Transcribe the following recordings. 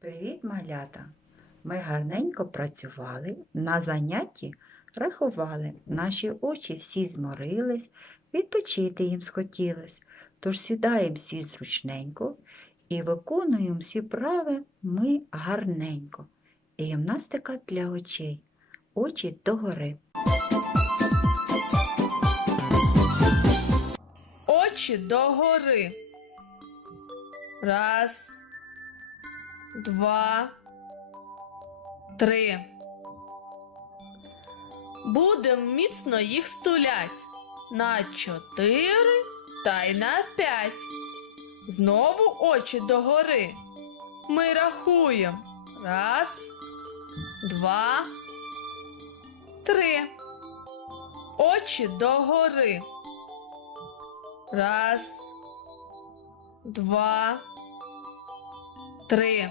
Привіт, малята! Ми гарненько працювали, на занятті рахували, наші очі всі зморились, відпочити їм схотілось. Тож сідаємо всі зручненько і виконуємо всі прави ми гарненько. І гімнастика для очей. Очі догори. Очі догори. Раз, два, три. Будем міцно їх стулять на чотири та й на п'ять. Знову очі догори. Ми рахуємо. Раз, два, три. Очі догори. Раз, два, три.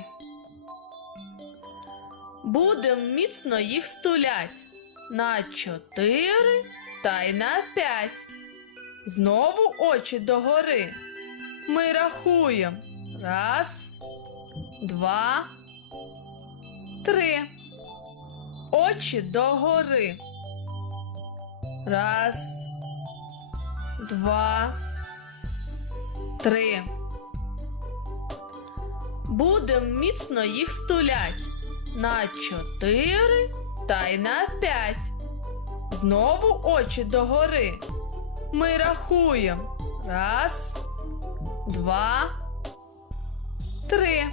Будем міцно їх стулять на чотири та й на п'ять. Знову очі догори. Ми рахуємо. Раз, два, три. Очі догори. Раз, два, три. Будем міцно їх стулять на чотири та й на п'ять. Знову очі догори. Ми рахуємо. Раз, два, три.